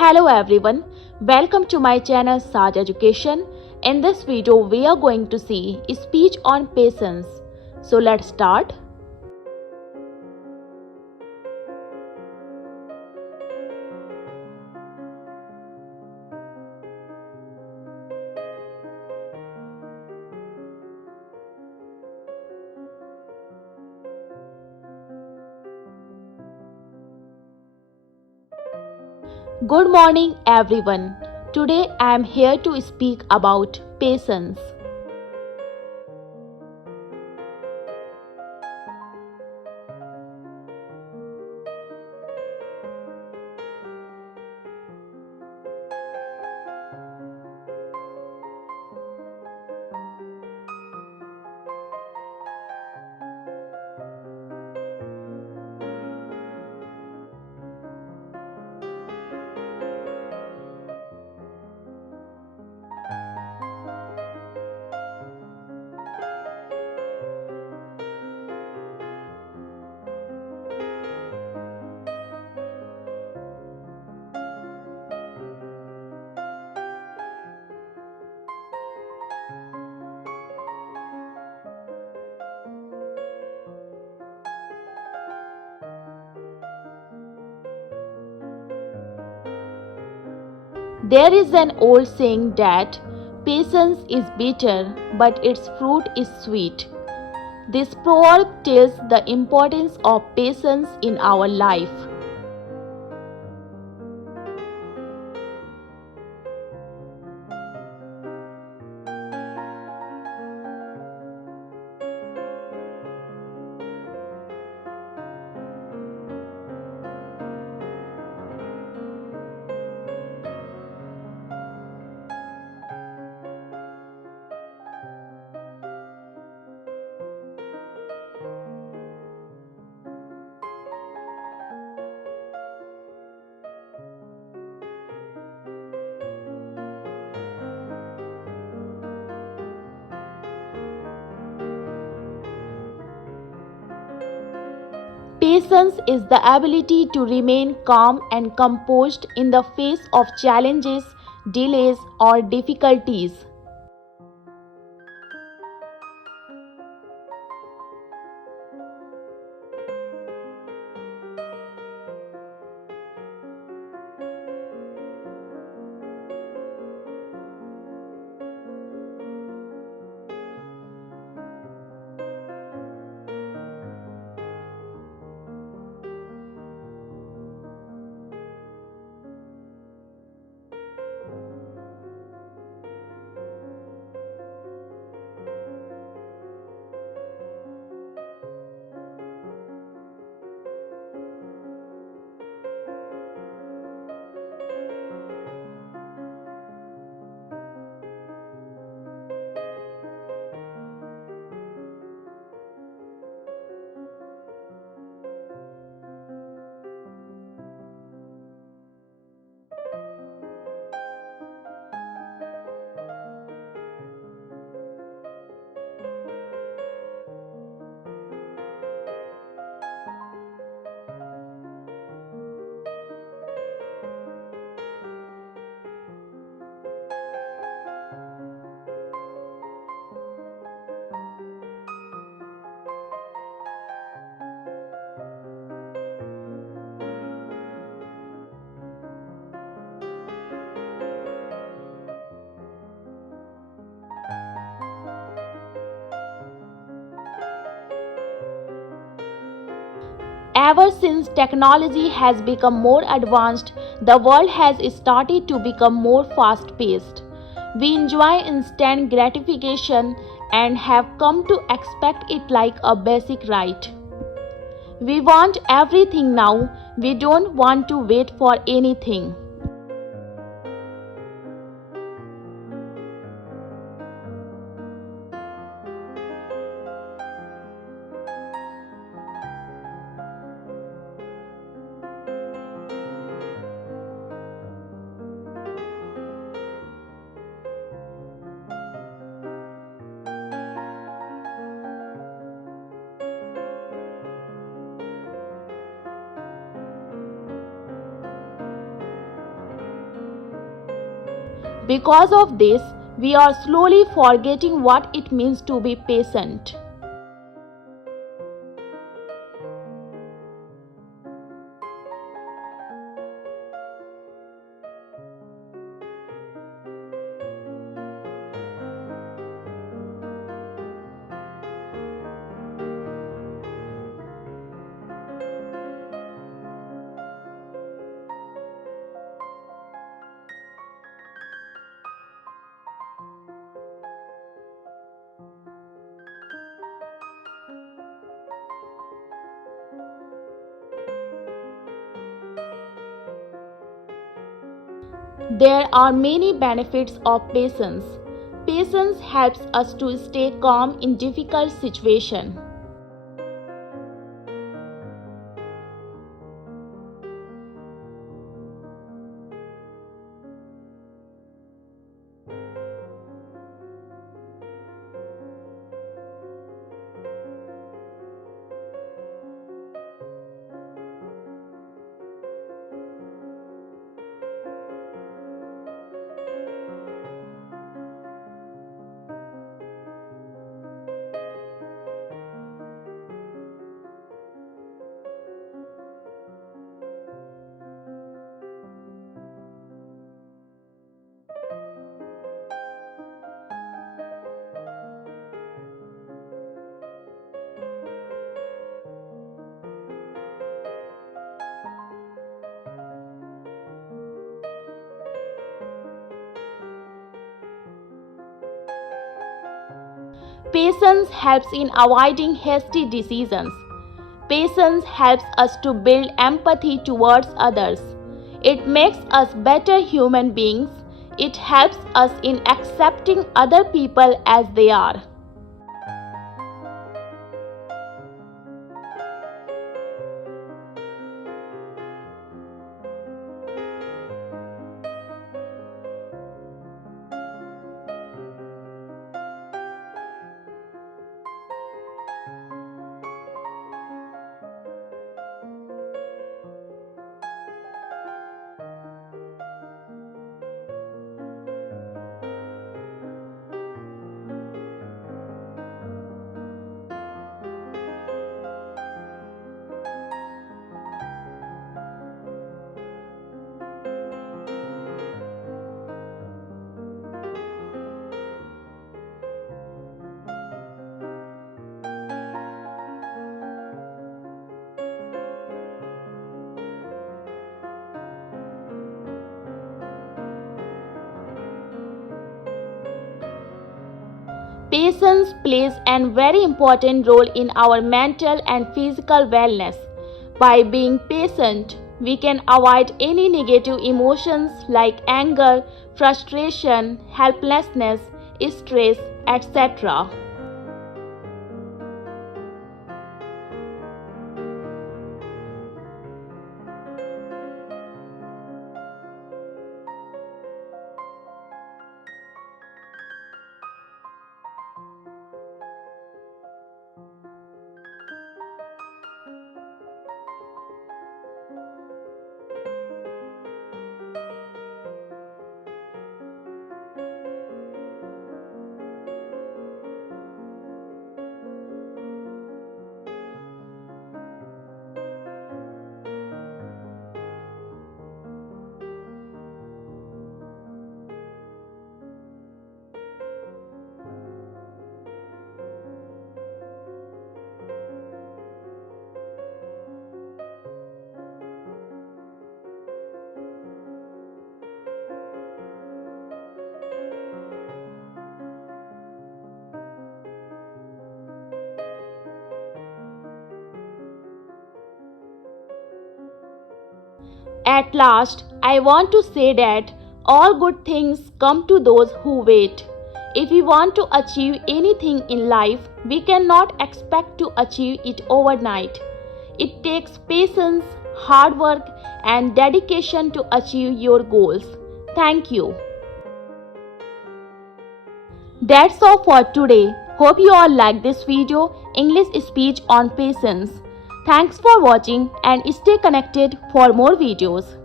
Hello everyone, welcome to my channel Saj Education. In this video we are going to see speech on patience. So let's start. Good morning everyone. Today I am here to speak about patience. There is an old saying that patience is bitter but its fruit is sweet. This proverb tells the importance of patience in our life. Patience is the ability to remain calm and composed in the face of challenges, delays, or difficulties. Ever since technology has become more advanced, the world has started to become more fast paced. We enjoy instant gratification and have come to expect it like a basic right. We want everything now, we don't want to wait for anything. Because of this, we are slowly forgetting what it means to be patient. There are many benefits of patience. Patience helps us to stay calm in difficult situations. Patience helps in avoiding hasty decisions. Patience helps us to build empathy towards others. It makes us better human beings. It helps us in accepting other people as they are. Patience plays a very important role in our mental and physical wellness. By being patient, we can avoid any negative emotions like anger, frustration, helplessness, stress, etc. At last, I want to say that all good things come to those who wait. If we want to achieve anything in life, we cannot expect to achieve it overnight. It takes patience, hard work, and dedication to achieve your goals. Thank you. That's all for today. Hope you all like this video, English speech on patience. Thanks for watching and stay connected for more videos.